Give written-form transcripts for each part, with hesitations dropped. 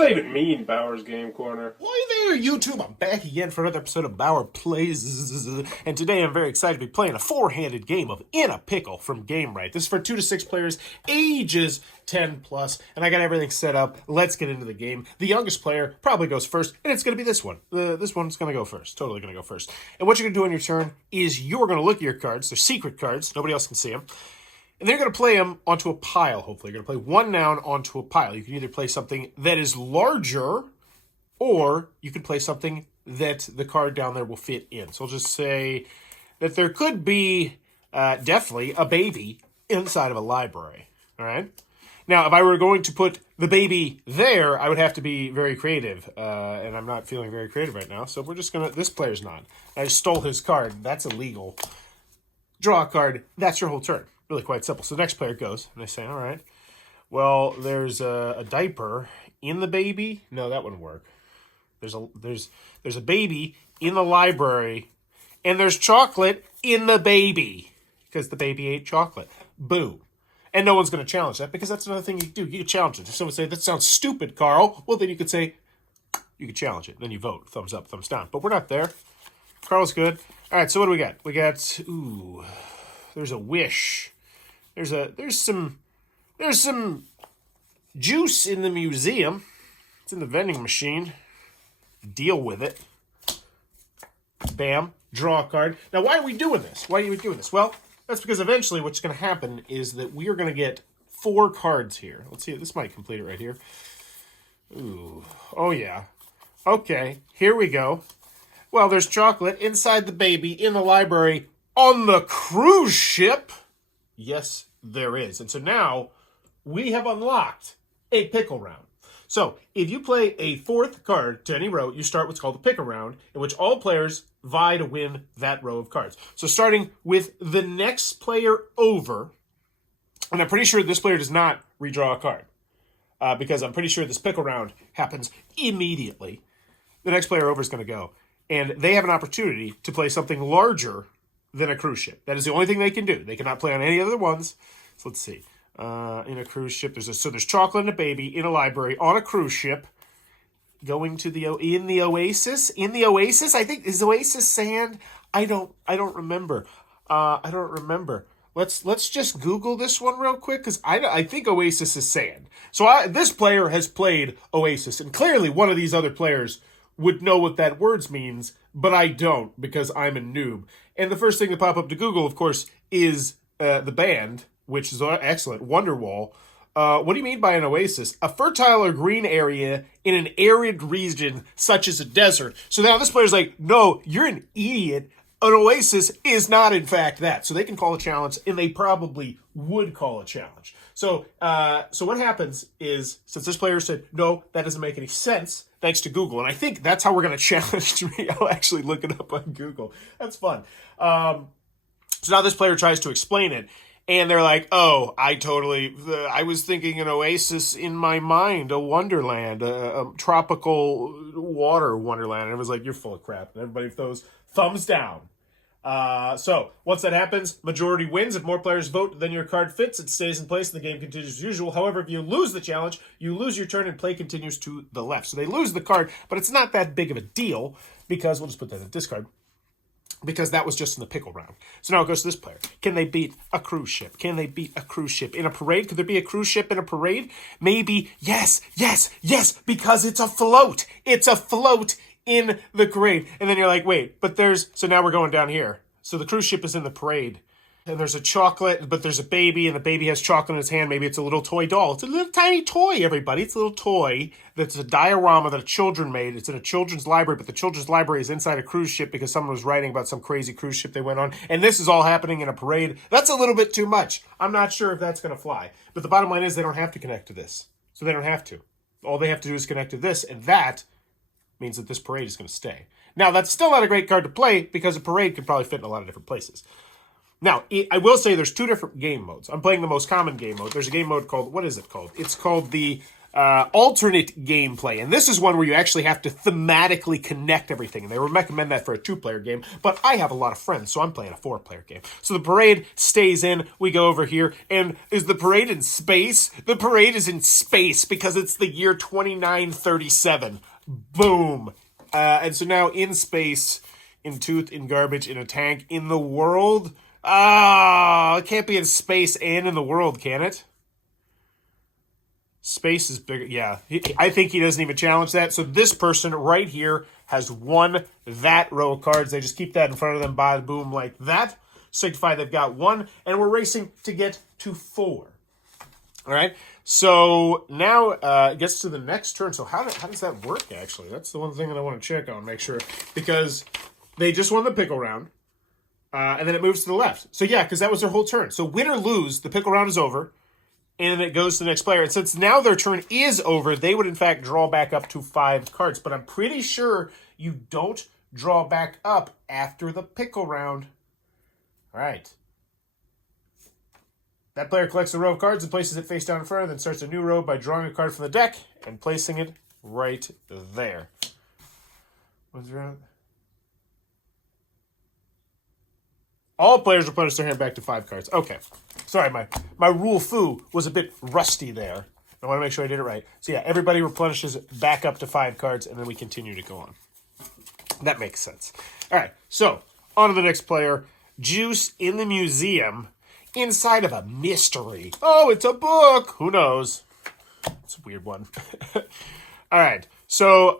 that even mean, Bauer's Game Corner? Hi there, YouTube. I'm back again for another episode of Bauer Plays. And today I'm very excited to be playing a four-handed game of In a Pickle from Game Right. This is for 2 to 6 players, ages 10 plus. And I got everything set up. Let's get into the game. The youngest player probably goes first, and it's going to be this one. This one's going to go first. Totally going to go first. And what you're going to do on your turn is you're going to look at your cards. They're secret cards. Nobody else can see them. And then you're going to play them onto a pile, hopefully. You're going to play one noun onto a pile. You can either play something that is larger, or you can play something that the card down there will fit in. So I'll just say that there could be definitely a baby inside of a library. All right? Now, if I were going to put the baby there, I would have to be very creative. And I'm not feeling very creative right now. So we're just going to... This player's not. I just stole his card. That's illegal. Draw a card. That's your whole turn. Really quite simple. So the next player goes, and they say, all right, well, there's a diaper in the baby. No, that wouldn't work. There's a baby in the library, and there's chocolate in the baby because the baby ate chocolate. Boom. And no one's going to challenge that because that's another thing you do. You can challenge it. If someone say, that sounds stupid, Carl, well, then you could say, you could challenge it. Then you vote. Thumbs up, thumbs down. But we're not there. Carl's good. All right, so what do we got? We got, there's a wish. There's some juice in the museum. It's in the vending machine. Deal with it. Bam. Draw a card. Now, why are we doing this? Why are we doing this? Well, that's because eventually what's going to happen is that we are going to get 4 cards here. Let's see. This might complete it right here. Ooh. Oh, yeah. Okay. Here we go. Well, there's chocolate inside the baby in the library on the cruise ship. Yes, there is. And so now we have unlocked a pickle round. So if you play a 4th card to any row, you start what's called a pickle round, in which all players vie to win that row of cards. So starting with the next player over, and I'm pretty sure this player does not redraw a card, because I'm pretty sure this pickle round happens immediately. The next player over is going to go. And they have an opportunity to play something larger than a cruise ship. That is the only thing they can do. They cannot play on any other ones. So let's see. In a cruise ship, there's chocolate and a baby in a library on a cruise ship. Going to in the Oasis. In the Oasis, I think, is Oasis sand? I don't remember. I don't remember. Let's just Google this one real quick because I think Oasis is sand. So this player has played Oasis, and clearly one of these other players would know what that word means, but I don't because I'm a noob. And the first thing to pop up to Google, of course, is the band, which is excellent, Wonderwall. What do you mean by an oasis? A fertile or green area in an arid region, such as a desert. So now this player's like, no, you're an idiot. An oasis is not, in fact, that. So they can call a challenge, and they probably would call a challenge. So what happens is, since this player said, no, that doesn't make any sense, thanks to Google. And I think that's how we're going to challenge me. I'll actually look it up on Google. That's fun. So now this player tries to explain it. And they're like, oh, I was thinking an oasis in my mind, a wonderland, a tropical water wonderland. And I was like, you're full of crap. And everybody throws thumbs down. So once that happens, majority wins. If more players vote than your card fits, it stays in place and the game continues as usual. However, if you lose the challenge, you lose your turn and play continues to the left. So they lose the card, but it's not that big of a deal because we'll just put that in the discard. Because that was just in the pickle round. So now it goes to this player. Can they beat a cruise ship? Can they beat a cruise ship in a parade? Could there be a cruise ship in a parade? Maybe. Yes, because it's a float. It's a float in the parade. And then you're like, wait, but so now we're going down here. So the cruise ship is in the parade. And there's a chocolate, but there's a baby, and the baby has chocolate in his hand. Maybe it's a little toy doll. It's a little tiny toy, everybody. It's a little toy that's a diorama that children made. It's in a children's library, but the children's library is inside a cruise ship because someone was writing about some crazy cruise ship they went on. And this is all happening in a parade. That's a little bit too much. I'm not sure if that's going to fly. But the bottom line is they don't have to connect to this. So they don't have to. All they have to do is connect to this, and that means that this parade is going to stay. Now, that's still not a great card to play because a parade could probably fit in a lot of different places. Now, I will say there's 2 different game modes. I'm playing the most common game mode. There's a game mode called, what is it called? It's called the alternate gameplay. And this is one where you actually have to thematically connect everything. And they recommend that for a 2-player game. But I have a lot of friends, so I'm playing a 4-player game. So the parade stays in. We go over here. And is the parade in space? The parade is in space because it's the year 2937. Boom. And so now in space, in tooth, in garbage, in a tank, in the world. It can't be in space and in the world, can it? Space is bigger. Yeah, I think he doesn't even challenge that. So this person right here has won that row of cards. They just keep that in front of them, by boom, like that. Signify they've got 1, and we're racing to get to 4. All right, so now it gets to the next turn. So how does that work, actually? That's the one thing that I want to check on, make sure. Because they just won the pickle round, and then it moves to the left. So yeah, because that was their whole turn. So win or lose, the pickle round is over. And it goes to the next player. And since now their turn is over, they would, in fact, draw back up to 5 cards. But I'm pretty sure you don't draw back up after the pickle round. All right. That player collects a row of cards and places it face down in front, and then starts a new row by drawing a card from the deck and placing it right there. What's around? All players replenish their hand back to 5 cards. Okay. Sorry, my rule foo was a bit rusty there. I want to make sure I did it right. So yeah, everybody replenishes back up to 5 cards, and then we continue to go on. That makes sense. All right, so on to the next player. Juice in the museum inside of a mystery. Oh, it's a book. Who knows? It's a weird one. All right, so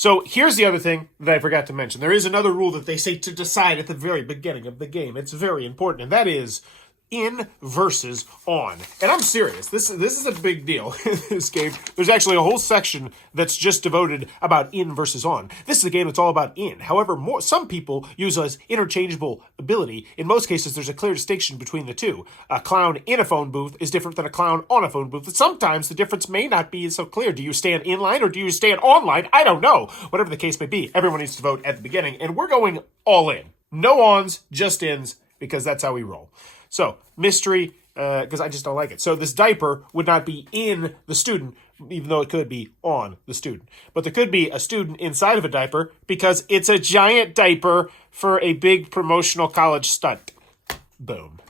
So here's the other thing that I forgot to mention. There is another rule that they say to decide at the very beginning of the game. It's very important, and that is in versus on. And I'm serious. This is a big deal in this game. There's actually a whole section that's just devoted about in versus on. This is a game that's all about in. However, some people use as interchangeable ability. In most cases, there's a clear distinction between the two. A clown in a phone booth is different than a clown on a phone booth. Sometimes the difference may not be so clear. Do you stand in line or do you stand online? I don't know. Whatever the case may be, everyone needs to vote at the beginning. And we're going all in. No ons, just ins, because that's how we roll. So, mystery, because I just don't like it. So this diaper would not be in the student, even though it could be on the student. But there could be a student inside of a diaper because it's a giant diaper for a big promotional college stunt. Boom.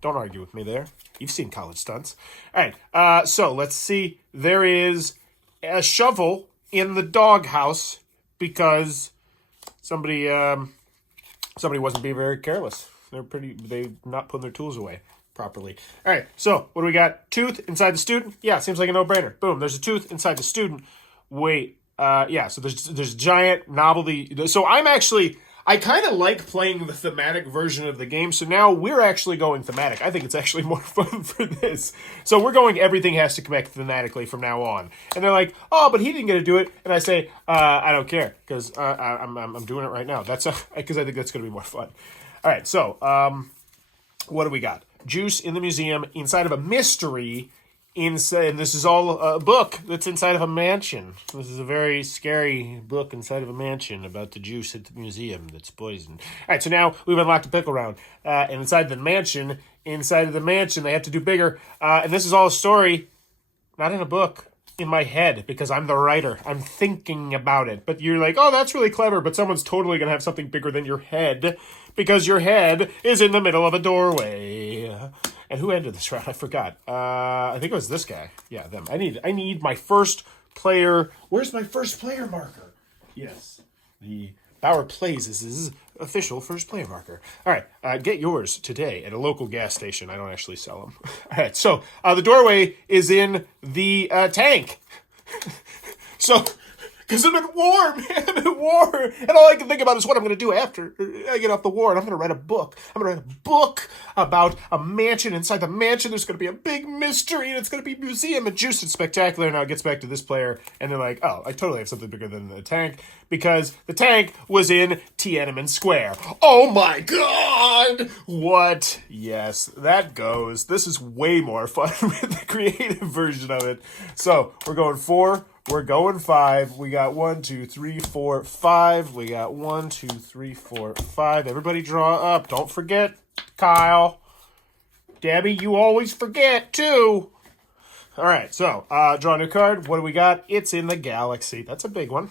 Don't argue with me there. You've seen college stunts. All right, so let's see. There is a shovel in the doghouse because somebody wasn't being very careless. They're not putting their tools away properly. All right, so what do we got? Tooth inside the student? Yeah, seems like a no-brainer. Boom, there's a tooth inside the student. Wait, yeah, so there's giant novelty. So I kind of like playing the thematic version of the game, so now we're actually going thematic. I think it's actually more fun for this. So we're going everything has to connect thematically from now on. And they're like, oh, but he didn't get to do it. And I say, I don't care, because I'm doing it right now. That's because I think that's going to be more fun. All right, so what do we got? Juice in the museum inside of a mystery. Inside, this is all a book that's inside of a mansion. This is a very scary book inside of a mansion about the juice at the museum that's poisoned. All right, so now we've unlocked a pickle round. And inside of the mansion, they have to do bigger. And this is all a story, not in a book, in my head, because I'm the writer. I'm thinking about it. But you're like, oh, that's really clever, but someone's totally going to have something bigger than your head, because your head is in the middle of a doorway. And who ended this round? I forgot. I think it was this guy. Yeah, them. I need my first player. Where's my first player marker? Yes. The Bauer Plays is his official first player marker. All right. Get yours today at a local gas station. I don't actually sell them. All right. So the doorway is in the tank. So... because I'm at war, man. I'm at war. And all I can think about is what I'm going to do after I get off the war. And I'm going to write a book. I'm going to write a book about a mansion. Inside the mansion, there's going to be a big mystery. And it's going to be museum and juice and spectacular. Now it gets back to this player. And they're like, oh, I totally have something bigger than the tank. Because the tank was in Tiananmen Square. Oh, my God. What? Yes, that goes. This is way more fun with the creative version of it. So we're going 4. We're going 5. We got 1, 2, 3, 4, 5. We got 1, 2, 3, 4, 5. Everybody draw up. Don't forget, Kyle. Debbie, you always forget, too. All right, so draw a new card. What do we got? It's in the galaxy. That's a big one.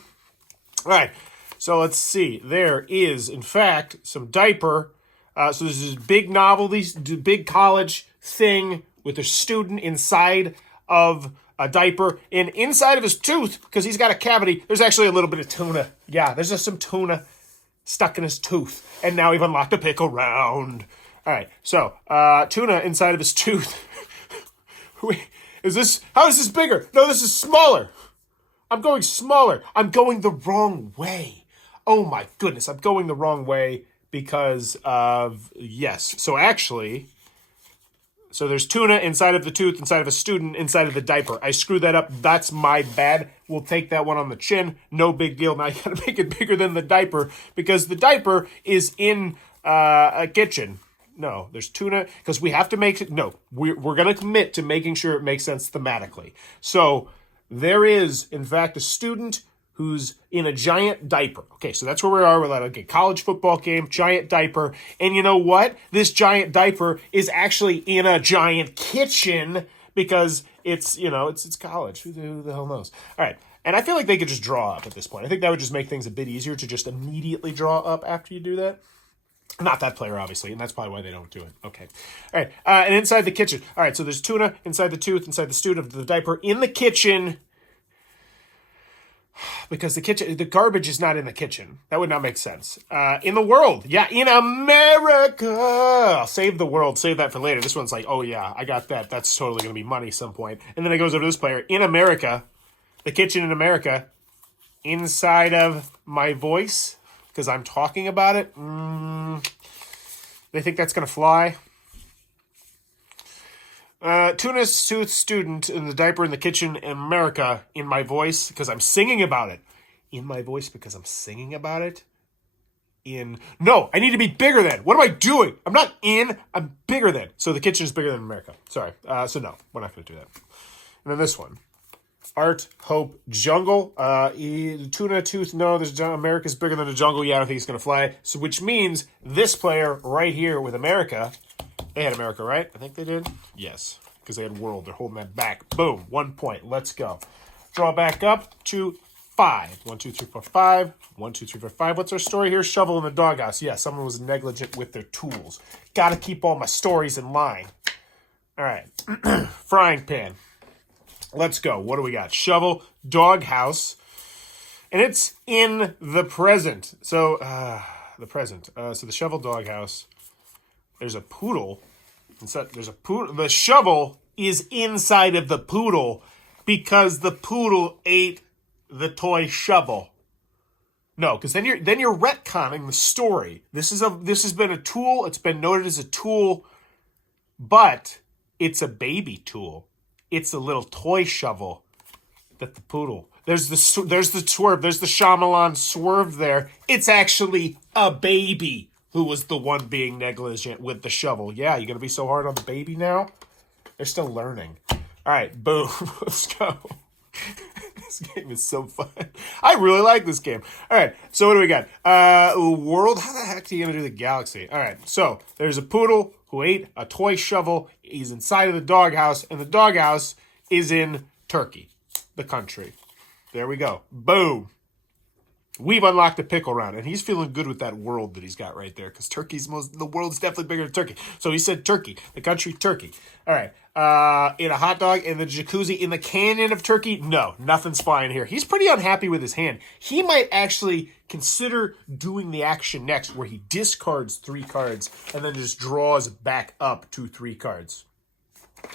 All right, so let's see. There is, in fact, some Diaper. So there's this big novelty, big college thing with a student inside of a diaper. And inside of his tooth, because he's got a cavity, there's actually a little bit of tuna. Yeah, there's just some tuna stuck in his tooth. And now we've unlocked a pickle round. All right, so tuna inside of his tooth. How is this bigger? No, this is smaller. I'm going smaller. I'm going the wrong way. Oh my goodness, I'm going the wrong way because of, yes. So actually, so there's tuna inside of the tooth, inside of a student, inside of the diaper. I screwed that up. That's my bad. We'll take that one on the chin. No big deal. Now I gotta make it bigger than the diaper because the diaper is in a kitchen. No, there's tuna because we have to make it. No, we're going to commit to making sure it makes sense thematically. So there is, in fact, a student who's in a giant diaper. Okay, so that's where we are with that. Okay, college football game, giant diaper. And you know what? This giant diaper is actually in a giant kitchen because it's, you know, it's college. Who the hell knows? All right. And I feel like they could just draw up at this point. I think that would just make things a bit easier to just immediately draw up after you do that. Not that player, obviously, and that's probably why they don't do it. Okay. All right. And inside the kitchen. All right, so there's tuna inside the tooth, inside the student, the diaper, in the kitchen. Because the garbage is not in the kitchen. That would not make sense. In the world. Yeah, in America. I'll save the world. Save that for later. This one's like, oh, yeah, I got that. That's totally going to be money some point. And then it goes over to this player. In America. The kitchen in America. Inside of my voice. Because I'm talking about it. They think that's going to fly. Tuna's tooth student in the diaper in the kitchen in America in my voice because I'm singing about it. In my voice because I'm singing about it. No, I need to be bigger than. What am I doing? I'm not in. I'm bigger than. So the kitchen is bigger than America. Sorry. So no, we're not going to do that. And then this one. Art, Hope, Jungle. Tuna, Tooth, no, America's bigger than the jungle. Yeah, I don't think he's going to fly. So which means this player right here with America, they had America, right? I think they did. Yes, because they had world. They're holding that back. Boom, 1 point. Let's go. Draw back up to 5. 1, 2, 3, 4, 5. 1, 2, 3, 4, 5. What's our story here? Shovel in the doghouse. Yeah, someone was negligent with their tools. Got to keep all my stories in line. All right. Frying pan. Let's go. What do we got? Shovel, doghouse. And it's in the present. So, the present. So the shovel, doghouse. There's a poodle. There's a poodle. The shovel is inside of the poodle because the poodle ate the toy shovel. No, because then you're retconning the story. This has been a tool. It's been noted as a tool, but it's a baby tool. It's a little toy shovel that the poodle. There's the swerve. There's the Shyamalan swerve there. It's actually a baby who was the one being negligent with the shovel. Yeah, you're going to be so hard on the baby now? They're still learning. All right, boom. Let's go. This game is so fun. I really like this game. All right, so what do we got? World. How the heck are you going to do the galaxy? All right, so there's a poodle who ate a toy shovel. He's inside of the doghouse, and the doghouse is in Turkey, the country. There we go. Boom. We've unlocked the pickle round, and he's feeling good with that world that he's got right there, because the world's definitely bigger than Turkey. So he said Turkey, the country Turkey. All right. In a hot dog, in the jacuzzi, in the canyon of Turkey? No, nothing's flying here. He's pretty unhappy with his hand. He might actually consider doing the action next where he discards 3 cards and then just draws back up to 3 cards.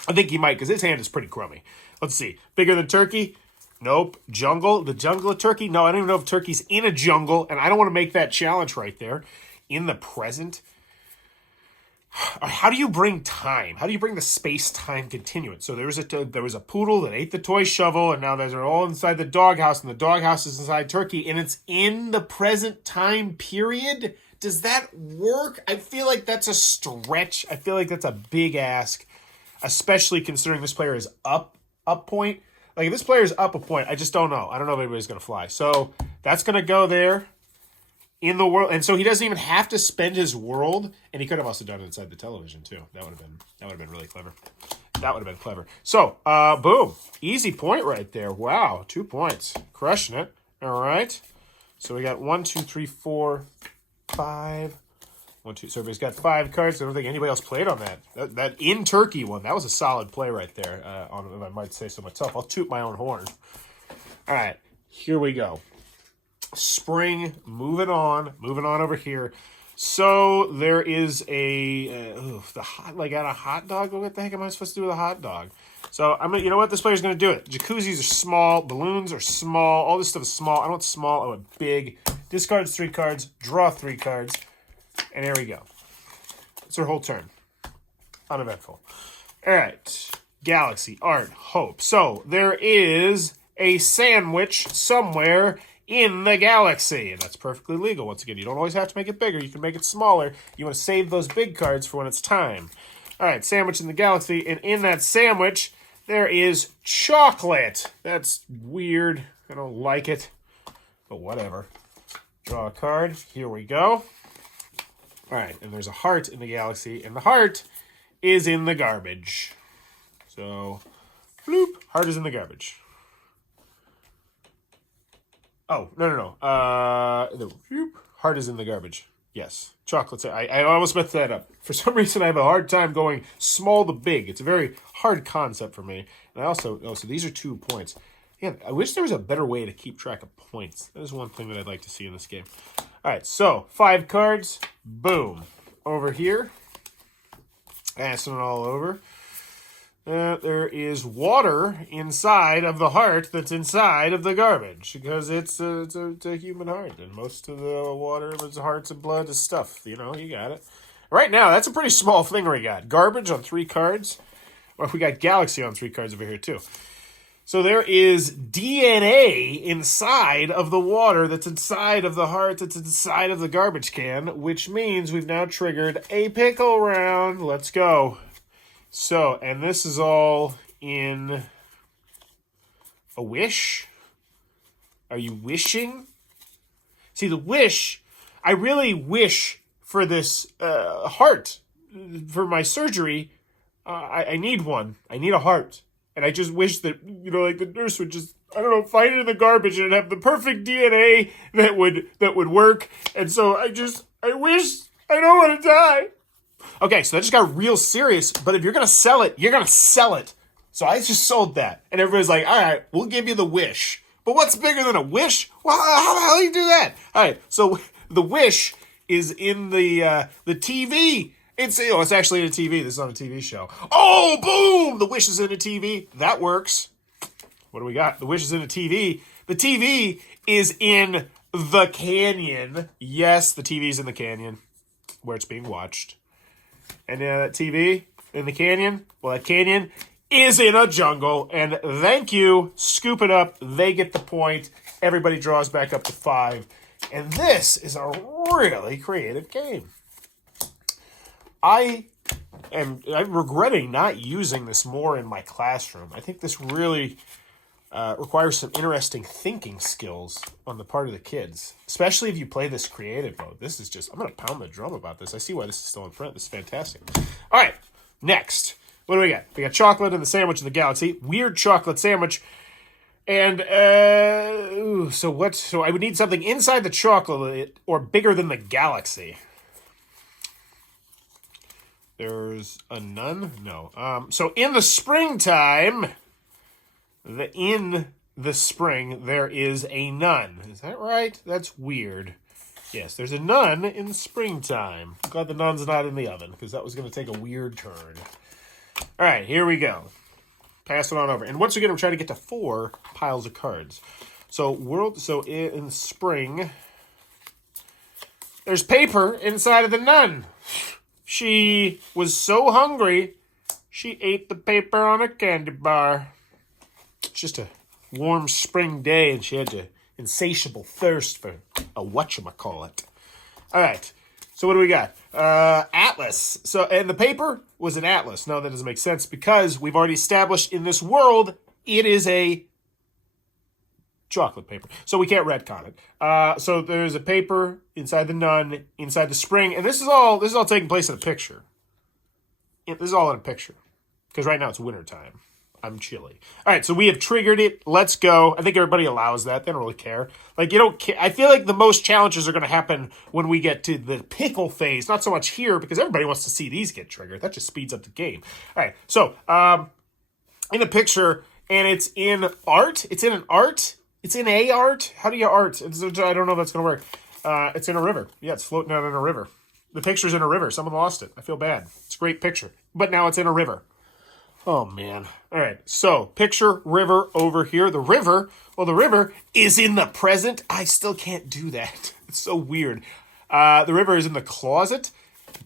I think he might, because his hand is pretty crummy. Let's see. Bigger than Turkey? Nope. Jungle? The jungle of Turkey? No, I don't even know if Turkey's in a jungle, and I don't want to make that challenge right there. In the present? How do you bring time? How do you bring the space-time continuum? So there was a poodle that ate the toy shovel, and now they're all inside the doghouse, and the doghouse is inside Turkey, and it's in the present time period? Does that work? I feel like that's a stretch. I feel like that's a big ask, especially considering this player is up point. Like, if this player is up a point, I just don't know. I don't know if anybody's going to fly. So that's going to go there in the world. And so he doesn't even have to spend his world. And he could have also done it inside the television, too. That would have been really clever. That would have been clever. So, boom. Easy point right there. Wow, 2 points. Crushing it. All right. So we got 1, 2, 3, 4, 5. 1, 2. So everybody's got 5 cards. I don't think anybody else played on that. That in Turkey one, that was a solid play right there. If I might say so myself. I'll toot my own horn. All right, here we go. Spring, moving on over here. So there is got a hot dog. What the heck am I supposed to do with a hot dog? So you know what? This player's gonna do it. Jacuzzis are small, balloons are small, all this stuff is small. I want small, I want big. Discards 3 cards, draw 3 cards, and there we go. It's her whole turn. Uneventful. All right, Galaxy, Art, Hope. So there is a sandwich somewhere in the galaxy, and that's perfectly legal. Once again, you don't always have to make it bigger. You can make it smaller. You want to save those big cards for when it's time. All right, sandwich in the galaxy, and in that sandwich, there is chocolate. That's weird. I don't like it, but whatever. Draw a card. Here we go. All right, and there's a heart in the galaxy, and the heart is in the garbage. So, bloop, heart is in the garbage. Oh, no. The heart is in the garbage. Yes. Chocolates. I almost messed that up. For some reason, I have a hard time going small to big. It's a very hard concept for me. And I also, so these are 2 points. Yeah, I wish there was a better way to keep track of points. That is one thing that I'd like to see in this game. All right, so 5 cards. Boom. Over here. Passing it all over. There is water inside of the heart that's inside of the garbage because it's a human heart, and most of the water is hearts and blood is stuff. You know, you got it. Right now, that's a pretty small thing we got. Garbage on 3 cards. Well, we got Galaxy on 3 cards over here, too. So there is DNA inside of the water that's inside of the heart that's inside of the garbage can, which means we've now triggered a pickle round. Let's go. So, and this is all in a wish? Are you wishing? See, the wish, I really wish for this heart. For my surgery, I need one. I need a heart. And I just wish that, like the nurse would just, find it in the garbage and have the perfect DNA that would work. And so I wish, I don't want to die. Okay, so that just got real serious, but if you're going to sell it, you're going to sell it. So I just sold that. And everybody's like, all right, we'll give you the wish. But what's bigger than a wish? Well, how the hell do you do that? All right, so the wish is in the TV. It's actually in a TV. This is on a TV show. Oh, boom! The wish is in a TV. That works. What do we got? The wish is in a TV. The TV is in the canyon. Yes, the TV's in the canyon where it's being watched. And that TV in the canyon, well, that canyon is in a jungle. And thank you. Scoop it up. They get the point. Everybody draws back up to 5. And this is a really creative game. I'm regretting not using this more in my classroom. I think this really requires some interesting thinking skills on the part of the kids, especially if you play this creative mode. This is just, I'm going to pound the drum about this. I see why this is still in print. This is fantastic. All right, next. What do we got? We got chocolate in the sandwich of the galaxy. Weird chocolate sandwich. And, so I would need something inside the chocolate or bigger than the galaxy. There's a nun? No. So in the springtime, in the spring, there is a nun. Is that right? That's weird. Yes, there's a nun in the springtime. I'm glad the nun's not in the oven, because that was going to take a weird turn. All right, here we go. Pass it on over. And once again, we're trying to get to 4 piles of cards. So in the spring, there's paper inside of the nun. She was so hungry, she ate the paper on a candy bar. It's just a warm spring day, and she had an insatiable thirst for a whatchamacallit. All right, so what do we got? Atlas. So, and the paper was an atlas. No, that doesn't make sense because we've already established in this world it is a chocolate paper. So we can't retcon it. So there's a paper inside the nun, inside the spring, and this is all taking place in a picture. This is all in a picture. Because right now it's wintertime. I'm chilly. All right, so we have triggered it. Let's go. I think everybody allows that. They don't really care. Like, you don't care. I feel like the most challenges are going to happen when we get to the pickle phase. Not so much here, because everybody wants to see these get triggered. That just speeds up the game. All right, so in a picture, and it's in art. It's in an art. It's in a art. How do you art? I don't know if that's going to work. It's in a river. Yeah, it's floating out in a river. The picture's in a river. Someone lost it. I feel bad. It's a great picture. But now it's in a river. Oh, man. All right. So, picture river over here. The river is in the present. I still can't do that. It's so weird. The river is in the closet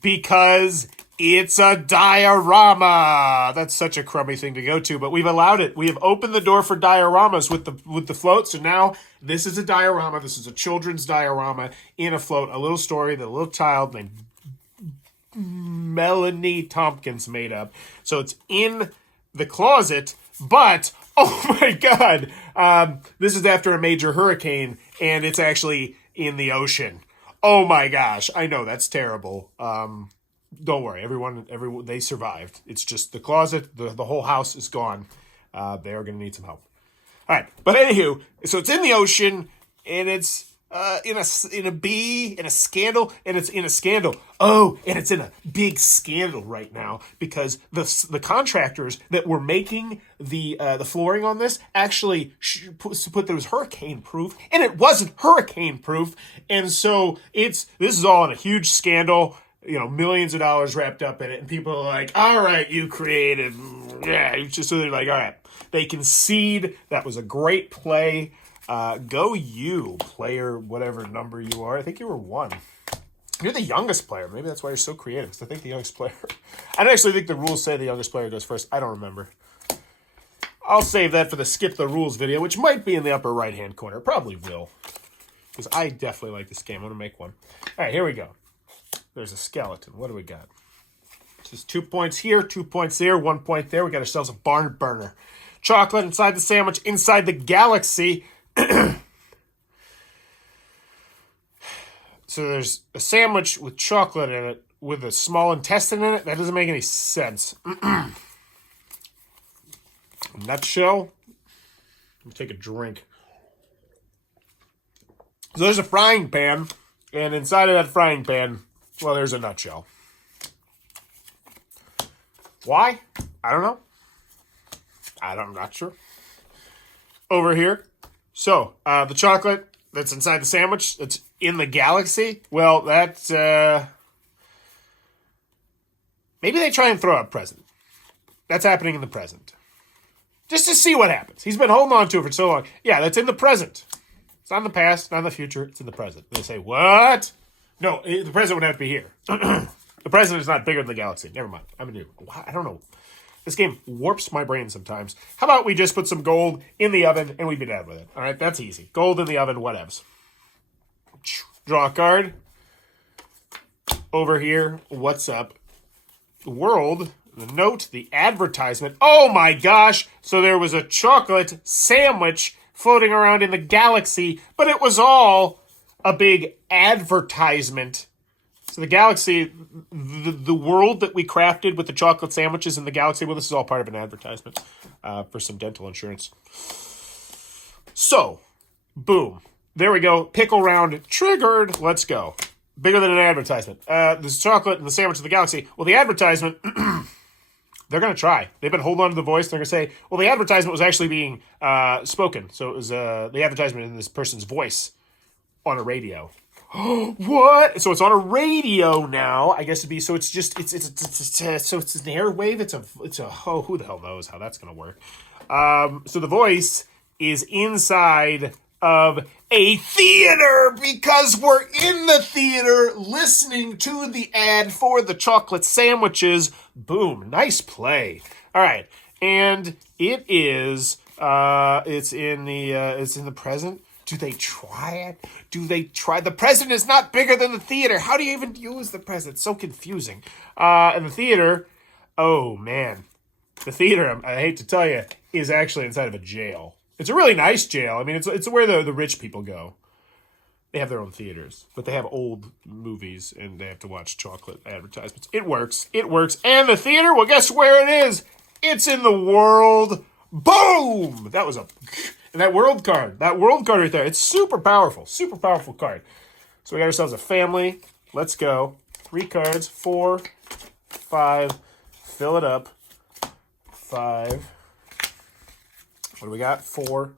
because it's a diorama. That's such a crummy thing to go to, but we've allowed it. We have opened the door for dioramas with the float. So now this is a diorama. This is a children's diorama in a float. A little story that a little child named Melanie Tompkins made up. So it's in the closet, but oh my God, this is after a major hurricane, and it's actually in the ocean. Oh my gosh, I know that's terrible. Don't worry, everyone, they survived. It's just the closet, the whole house is gone. They are going to need some help. All right, but anywho, so it's in the ocean, and it's in a scandal, and it's in a scandal. Oh, and it's in a big scandal right now because the contractors that were making the flooring on this actually put that it was hurricane proof, and it wasn't hurricane proof, and so this is all in a huge scandal. You know, millions of dollars wrapped up in it, and people are like, "All right, you created, yeah." Just so they're like, "All right," they concede. That was a great play. Go you, player, whatever number you are. I think you were 1. You're the youngest player. Maybe that's why you're so creative. Because I think the youngest player. I actually think the rules say the youngest player goes first. I don't remember. I'll save that for the skip the rules video, which might be in the upper right hand corner. Probably will, because I definitely like this game. I'm gonna make one. All right, here we go. There's a skeleton. What do we got? This is 2 points here, 2 points there, 1 point there. We got ourselves a barn burner. Chocolate inside the sandwich, inside the galaxy. So there's a sandwich with chocolate in it with a small intestine in it. That doesn't make any sense. Nutshell. Let me take a drink. So there's a frying pan, and inside of that frying pan, well, there's a nutshell. Why? I don't know. I'm not sure. Over here. So, the chocolate that's inside the sandwich, that's in the galaxy, well, that's, maybe they try and throw out a present. That's happening in the present. Just to see what happens. He's been holding on to it for so long. Yeah, that's in the present. It's not in the past, not in the future, it's in the present. They say, what? No, the present would have to be here. The present is not bigger than the galaxy. Never mind. I'm a new. I don't know. This game warps my brain sometimes. How about we just put some gold in the oven and we be done with it? All right, that's easy. Gold in the oven, whatevs. Draw a card. Over here, what's up? The world, the note, the advertisement. Oh my gosh! So there was a chocolate sandwich floating around in the galaxy, but it was all a big advertisement. So the galaxy, the world that we crafted with the chocolate sandwiches in the galaxy, well, this is all part of an advertisement for some dental insurance. So, boom. There we go. Pickle round triggered. Let's go. Bigger than an advertisement. This chocolate and the sandwich of the galaxy. Well, the advertisement, they're going to try. They've been holding on to the voice. They're going to say, well, the advertisement was actually being spoken. So it was the advertisement in this person's voice on a radio. What? So it's on a radio now. I guess it'd be so. It's just it's so it's an airwave. It's a who the hell knows how that's gonna work. So the voice is inside of a theater because we're in the theater listening to the ad for the chocolate sandwiches. Boom! Nice play. All right, and it is it's in the present. Do they try it? Do they try? The present is not bigger than the theater. How do you even use the present? It's so confusing. And the theater, oh man. The theater, I hate to tell you, is actually inside of a jail. It's a really nice jail. I mean, it's where the rich people go. They have their own theaters, but they have old movies, and they have to watch chocolate advertisements. It works. It works. And the theater, well, guess where it is? It's in the world. Boom! That was a... And that world card right there, it's super powerful card. So we got ourselves a family. Let's go. 3 cards, 4, 5. Fill it up. 5. What do we got? 4,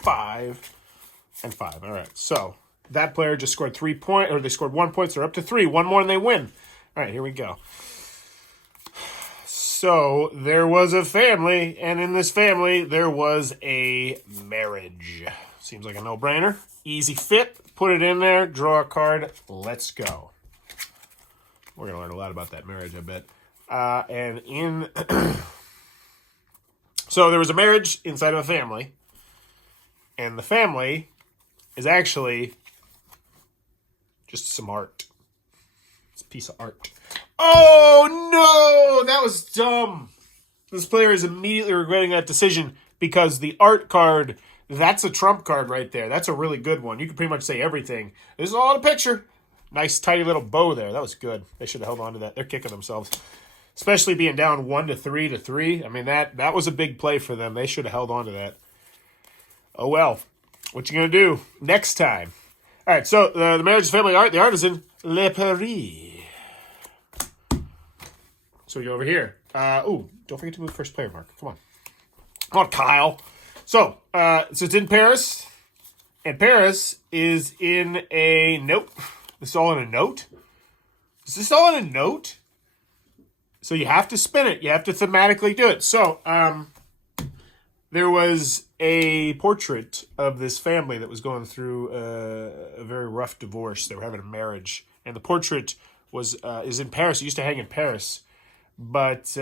5, and 5. All right. So that player just scored 3 points, or they scored 1 point. So they're up to 3. One more and they win. All right, here we go. So there was a family, and in this family there was a marriage. Seems like a no-brainer. Easy fit. Put it in there. Draw a card. Let's go. We're going to learn a lot about that marriage, I bet. So there was a marriage inside of a family, and the family is actually just some art. It's a piece of art. Oh, no! That was dumb. This player is immediately regretting that decision because the art card, that's a trump card right there. That's a really good one. You can pretty much say everything. This is all in a picture. Nice, tidy little bow there. That was good. They should have held on to that. They're kicking themselves. Especially being down 1-3. I mean, that was a big play for them. They should have held on to that. Oh, well. What you going to do next time? All right, so the marriage is family art. The art is in Le Paris. So we go over here. Don't forget to move first player mark. Come on. Come on, Kyle. So it's in Paris. And Paris is in a note. This is all in a note? Is this all in a note? So you have to spin it. You have to thematically do it. So there was a portrait of this family that was going through a very rough divorce. They were having a marriage. And the portrait is in Paris. It used to hang in Paris. But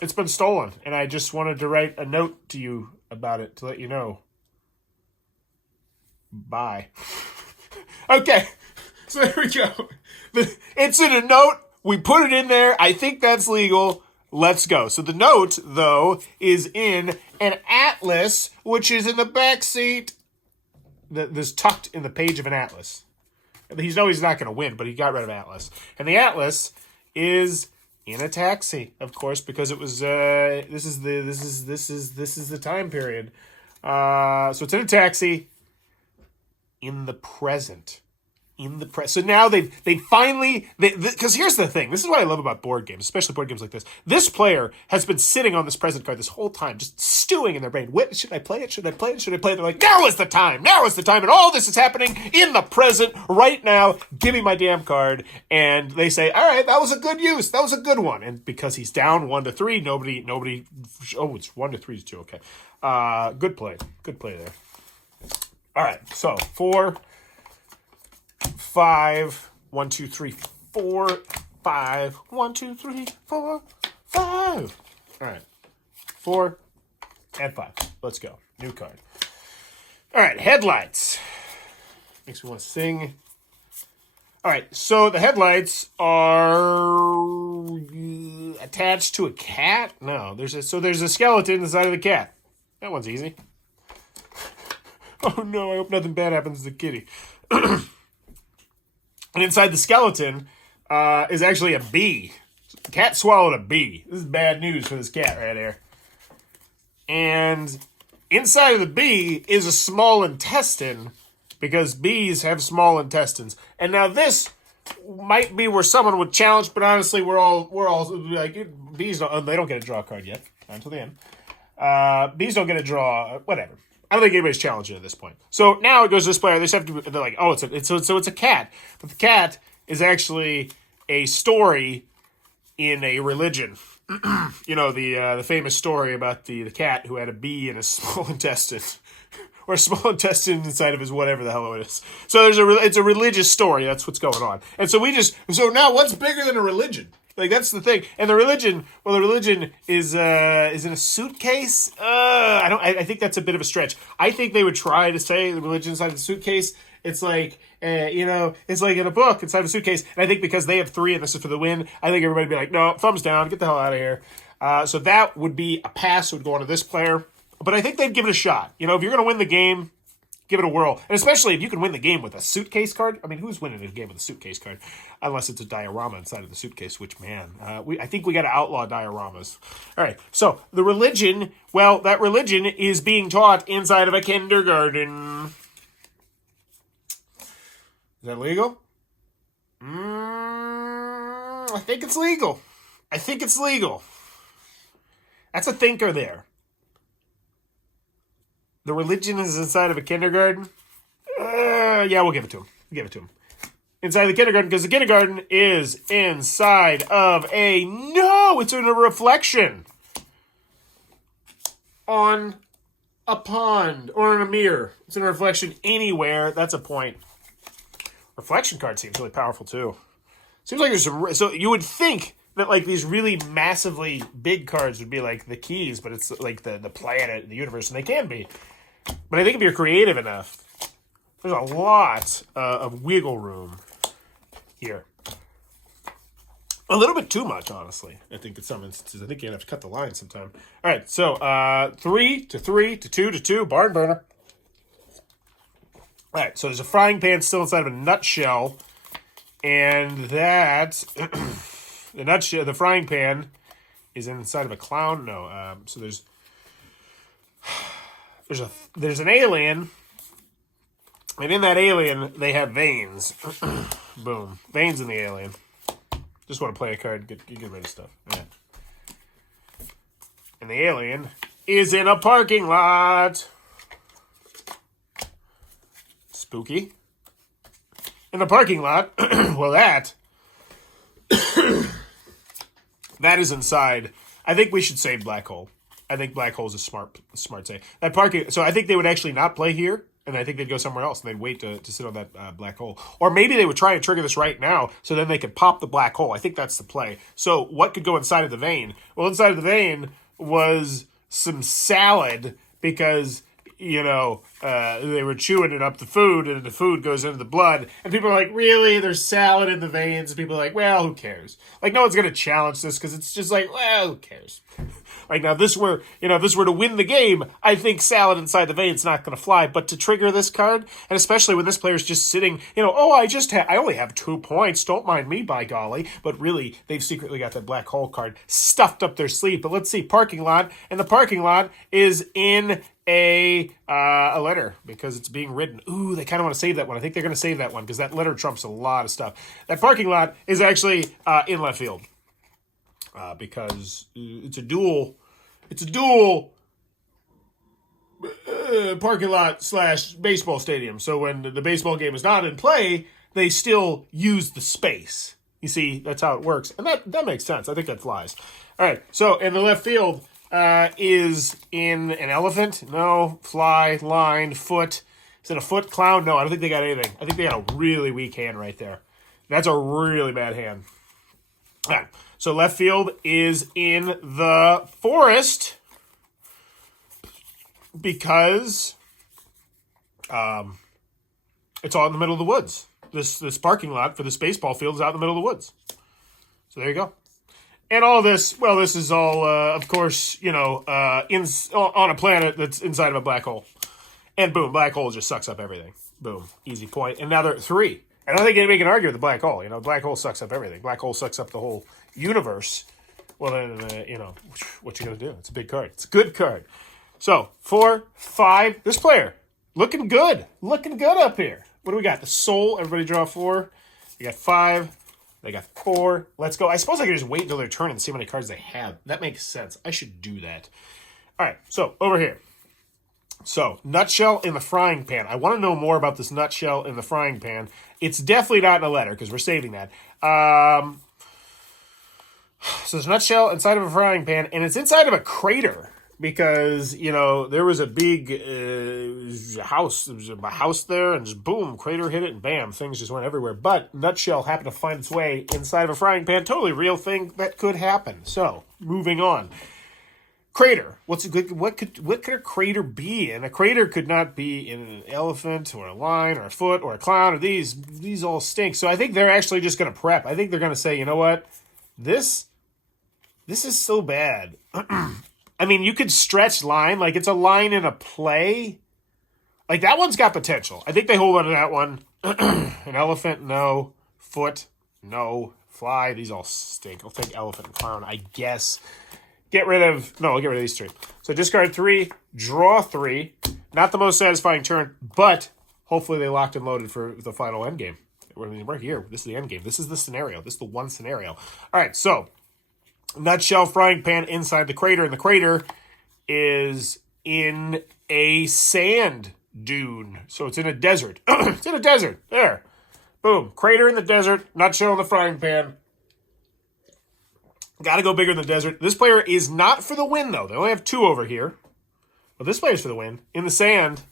it's been stolen. And I just wanted to write a note to you about it to let you know. Bye. Okay. So there we go. It's in a note. We put it in there. I think that's legal. Let's go. So the note, though, is in an atlas, which is in the back seat. This tucked in the page of an atlas. He's not going to win, but he got rid of atlas. And the atlas is in a taxi, of course, because it was this is the time period. So it's in a taxi in the present. So now they finally, because here's the thing. This is what I love about board games, especially board games like this. This player has been sitting on this present card this whole time, just stewing in their brain. Should I play it? Should I play it? Should I play it? They're like, now is the time. Now is the time. And all this is happening in the present right now. Give me my damn card. And they say, all right, that was a good use. That was a good one. And because he's down 1-3, nobody, oh, it's 1-3 is 2. Okay. Good play. Good play there. All right. So 4, 5, 1, 2, 3, 4, 5, 1, 2, 3, 4, 5. All right, 4 and 5. Let's go. New card. All right, headlights. Makes me want to sing. All right, so the headlights are attached to a cat. No, there's a skeleton inside of the cat. That one's easy. Oh no, I hope nothing bad happens to the kitty. And inside the skeleton is actually a bee. The cat swallowed a bee. This is bad news for this cat right here. And inside of the bee is a small intestine because bees have small intestines. And now this might be where someone would challenge, but honestly, we're all like, bees they don't get a draw card yet. Not until the end. Bees don't get a draw, whatever. I don't think anybody's challenging at this point. So now it goes to this player. They're like, oh, it's a cat. But the cat is actually a story in a religion. You know, the famous story about the cat who had a bee in his small intestine. Or a small intestine inside of his whatever the hell it is. So it's a religious story. That's what's going on. And so so now what's bigger than a religion? Like, that's the thing. And the religion is in a suitcase. I think that's a bit of a stretch. I think they would try to say the religion inside the suitcase. It's like, it's like in a book inside a suitcase. And I think because they have 3 and this is for the win, I think everybody would be like, no, thumbs down, get the hell out of here. So that would be a pass, would go on to this player. But I think they'd give it a shot. You know, if you're going to win the game, Give it a whirl. And especially if you can win the game with a suitcase card. I mean, who's winning a game with a suitcase card? Unless it's a diorama inside of the suitcase, which, man, I think we got to outlaw dioramas. All right, so the religion, well, that religion is being taught inside of a kindergarten. Is that legal? I think it's legal. I think it's legal. That's a thinker there. The religion is inside of a kindergarten? Yeah, we'll give it to him. Give it to him. Inside the kindergarten, because the kindergarten is inside of a... No! It's in a reflection. On a pond or in a mirror. It's in a reflection anywhere. That's a point. Reflection card seems really powerful, too. Seems like there's some... So you would think that, like, these really massively big cards would be, like, the keys, but it's, like, the planet, the universe, and they can be. But I think if you're creative enough, there's a lot of wiggle room here. A little bit too much, honestly, I think in some instances. I think you're going to have to cut the line sometime. All right, so 3 to 3 to 2 to 2, barn burner. All right, so there's a frying pan still inside of a nutshell, and that, the frying pan is inside of a clown. No, so there's an alien, and in that alien, they have veins. Boom. Veins in the alien. Just want to play a card, get rid of stuff. Yeah. And the alien is in a parking lot. Spooky. In the parking lot, well, that is inside. I think we should save Black Hole. I think Black Hole's a smart save. That parking. So I think they would actually not play here, and I think they'd go somewhere else, and they'd wait to sit on that Black Hole. Or maybe they would try and trigger this right now, so then they could pop the Black Hole. I think that's the play. So what could go inside of the vein? Well, inside of the vein was some salad, because, you know, they were chewing it up the food, and the food goes into the blood. And people are like, really? There's salad in the veins? And people are like, well, who cares? Like, no one's going to challenge this, because it's just like, well, who cares? Like, now, if this were to win the game, I think salad inside the vein is not going to fly. But to trigger this card, and especially when this player's just sitting, I only have 2 points. Don't mind me, by golly. But really, they've secretly got that Black Hole card stuffed up their sleeve. But let's see, parking lot. And the parking lot is in a letter, because it's being written. Ooh, they kind of want to save that one. I think they're going to save that one, because that letter trumps a lot of stuff. That parking lot is actually in left field. Because it's a dual parking lot / baseball stadium. So when the baseball game is not in play, they still use the space. You see, that's how it works. And that makes sense. I think that flies. All right, so in the left field is in an elephant. No. Fly, line, foot. Is it a foot? Clown? No, I don't think they got anything. I think they got a really weak hand right there. That's a really bad hand. All right. So left field is in the forest, because it's all in the middle of the woods. This parking lot for this baseball field is out in the middle of the woods. So there you go. And all this, well, this is all, of course, on a planet that's inside of a black hole. And boom, black hole just sucks up everything. Boom, easy point. And now they're at 3. I don't think anybody can argue with the black hole. Black hole sucks up everything. Black hole sucks up the whole universe. Well, then, what you gonna do? It's a big card. It's a good card. So, 4, 5. This player, looking good. Looking good up here. What do we got? The soul. Everybody draw 4. You got 5. They got 4. Let's go. I suppose I could just wait until their turn and see how many cards they have. That makes sense. I should do that. All right, so over here. So, nutshell in the frying pan. I want to know more about this nutshell in the frying pan. It's definitely not in a letter, because we're saving that. So there's a nutshell inside of a frying pan, and it's inside of a crater, because, there was a big house. There was a house there, and just boom, crater hit it, and bam, things just went everywhere. But nutshell happened to find its way inside of a frying pan. Totally real thing that could happen. So, moving on. Crater. What could a crater be? And a crater could not be in an elephant or a lion or a foot or a clown, or these all stink. So I think they're actually just going to prep. I think they're going to say, you know what? This is so bad. I mean, you could stretch line, like it's a line in a play. Like, that one's got potential. I think they hold on to that one. An elephant, no. Foot, no. Fly, these all stink. I'll take elephant and clown, I guess. I'll get rid of these three. So discard 3, draw 3. Not the most satisfying turn, but hopefully they locked and loaded for the final end game. We're here. This is the end game. This is the scenario. This is the one scenario. All right, so nutshell, frying pan inside the crater, and the crater is in a sand dune. So it's in a desert. It's in a desert. There. Boom. Crater in the desert. Nutshell in the frying pan. Got to go bigger in the desert. This player is not for the win, though. They only have 2 over here. But this player's for the win. In the sand.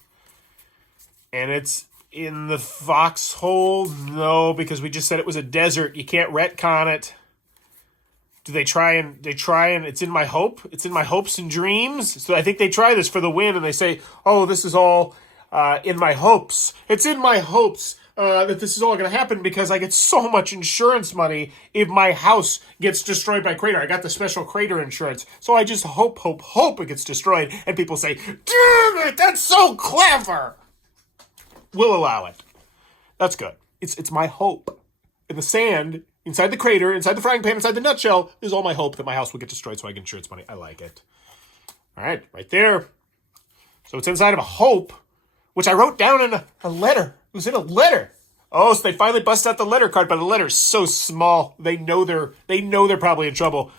And it's in the foxhole. No, because we just said it was a desert. You can't retcon it. Do they try and it's in my hope? It's in my hopes and dreams. So I think they try this for the win and they say, oh, this is all in my hopes. It's in my hopes that this is all going to happen because I get so much insurance money if my house gets destroyed by crater. I got the special crater insurance. So I just hope it gets destroyed. And people say, damn it, that's so clever. We'll allow it. That's good. It's my hope. In the sand, inside the crater, inside the frying pan, inside the nutshell, is all my hope that my house will get destroyed so I can insurance money. I like it. All right, right there. So it's inside of a hope, which I wrote down in a letter. It was in a letter. Oh, so they finally bust out the letter card, but the letter's so small. They know they're probably in trouble,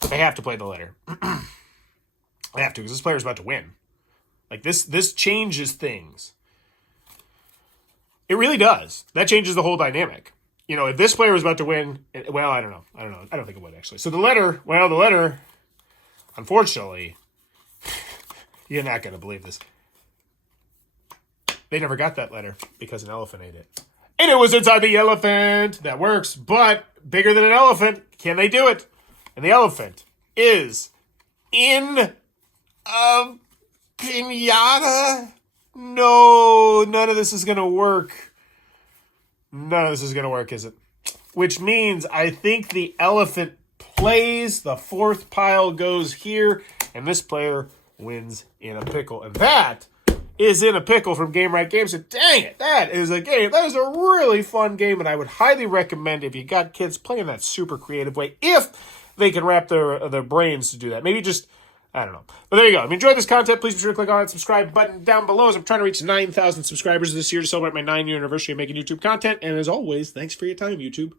but they have to play the letter. They have to, because this player's about to win. Like, this changes things. It really does. That changes the whole dynamic. You know, if this player was about to win, well, I don't know. I don't think it would, actually. So the letter, unfortunately, you're not going to believe this. They never got that letter because an elephant ate it. And it was inside the elephant. That works, but bigger than an elephant. Can they do it? And the elephant is in a pinata. No, none of this is going to work. None of this is going to work, is it? Which means I think the elephant plays, the 4th pile goes here, and this player wins in a pickle. And that is In a Pickle from Game Right Games. And dang it, that is a game. That is a really fun game, and I would highly recommend if you got kids playing that super creative way, if they can wrap their brains to do that. Maybe just, I don't know. But there you go. If you enjoyed this content, please be sure to click on that subscribe button down below, as I'm trying to reach 9,000 subscribers this year to celebrate my 9-year anniversary of making YouTube content. And as always, thanks for your time, YouTube.